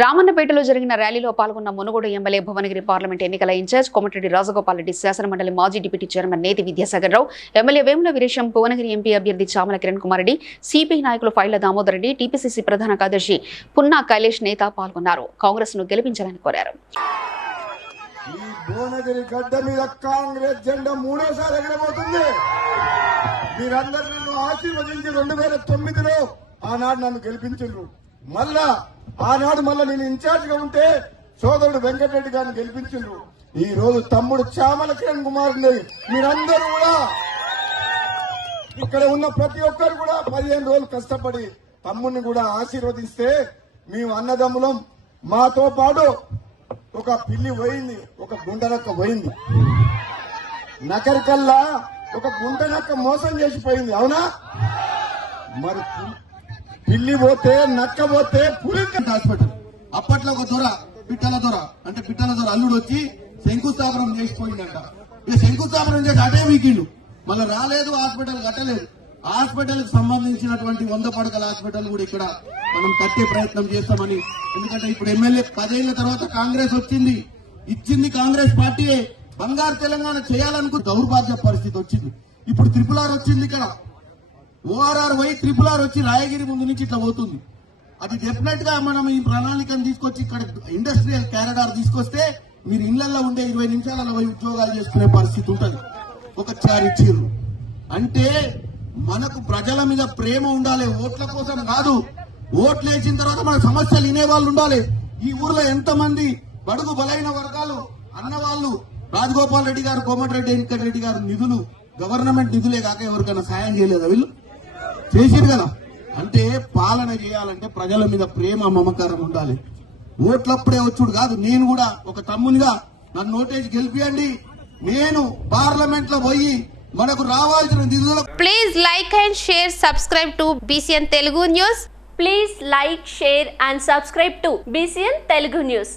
రామన్నపేటలో జరిగిన ర్యాలీలో పాల్గొన్న మునుగోడు ఎమ్మెల్యే భువనగిరి పార్లమెంట్ ఎన్నికల ఇన్ఛార్జ్ కోమటిరెడ్డి రాజగోపాల్ రెడ్డి శాసనమండలి మాజీ deputy chairman Nethi Vidyasagar Rao MLA Vemula Veeresham Bhuvanagiri MP అభ్యర్థి చామల కిరణ్ కుమార్ రెడ్డి సిపిఐ నాయకులు ఫైళ్ళ దామోదర్ రెడ్డి టీపీసీసీ ప్రధాన కార్యదర్శి పున్నా కైలేష్ నేత పాల్గొన్నారు. కాంగ్రెస్ను గెలిపించాలని కోరారు. భువనగిరి గడ్డ మీద కాంగ్రెస్ జెండా మూడోసారి ఎగరబోతుంది. మీరందరూ నన్ను ఆశీర్వదించి రెండు వేల తొమ్మిదిలో ఆనాడు నన్ను గెలిపించారు మళ్ళా ఆనాడు మళ్ళా నేను ఇన్ఛార్జ్గా ఉంటే సోదరుడు వెంకటరెడ్డి గారిని గెలిపించారు ఈ రోజు తమ్ముడు చామల కిరణ్ కుమార్ మీరందరూ కూడా ఇక్కడ ఉన్న ప్రతి ఒక్కరు కూడా పదిహేను రోజులు కష్టపడి తమ్ముడిని కూడా ఆశీర్వదిస్తే మేము అన్నదమ్ములం. మాతో పాటు ఒక పిల్లి పోయింది ఒక గుండెనక్క పోయింది. నకరికల్లా ఒక గుండెనక్క మోసం చేసిపోయింది అవునా? మరి ఢిల్లీ పిల్లి పోతే నక్క పోతే పులి హాస్పిటల్ అప్పట్లో ఒక దొర పిట్టల దొర అంటే పిట్టల దొర అల్లుడు వచ్చి శంకుస్థాపనం చేసిపోయిందంట. ఇక శంకుస్థాపనం చేసి అటే వీకిండు మళ్ళీ రాలేదు హాస్పిటల్ కట్టలేదు. హాస్పిటల్కి సంబంధించినటువంటి వంద పడకల హాస్పిటల్ కూడా ఇక్కడ మనం కట్టే ప్రయత్నం చేస్తామని. ఎందుకంటే ఇప్పుడు ఎమ్మెల్యే పదేళ్ళ తర్వాత కాంగ్రెస్ వచ్చింది. ఇచ్చింది కాంగ్రెస్ పార్టీయే. బంగారు తెలంగాణ చేయాలనుకు దౌర్భాగ్య పరిస్థితి వచ్చింది. ఇప్పుడు త్రిపులార్ వచ్చింది ఇక్కడ. ఓఆర్ఆర్ వై ట్రిపుల్ ఆర్ వచ్చి రాయగిరి ముందు నుంచి ఇట్లా పోతుంది. అది డెఫినెట్గా మనం ఈ ప్రణాళికను తీసుకొచ్చి ఇక్కడ ఇండస్ట్రియల్ క్యారిడార్ తీసుకొస్తే మీరు ఇళ్ళలో ఉండే ఇరవై నిమిషాలలో పోయి ఉద్యోగాలు చేసుకునే పరిస్థితి ఉంటుంది. ఒక చారిచ్చిర్రు అంటే మనకు ప్రజల మీద ప్రేమ ఉండాలి ఓట్ల కోసం కాదు. ఓట్లు వేసిన తర్వాత మన సమస్యలు వినే వాళ్ళు ఉండాలి. ఈ ఊర్లో ఎంతమంది బడుగు బలైన వర్గాలు అన్నవాళ్ళు రాజగోపాల్ రెడ్డి గారు కోమటిరెడ్డి వెంకటరెడ్డి గారు నిధులు గవర్నమెంట్ నిధులే కాక ఎవరికైనా సాయం చేయలేదా వీళ్ళు? చేసిరు కదా. అంటే పాలన చేయాలంటే ప్రజల మీద ప్రేమ మమకారం ఉండాలి. ఓట్లప్పుడే వచ్చుడు కాదు. నేను కూడా ఒక తమ్మునిగా నన్ను నోటీస్ గెలిపియండి. నేను పార్లమెంట్లో పోయి మనకు రావాల్సిన నిధుల please like and share subscribe to BCN Telugu news please like share and subscribe to BCN Telugu news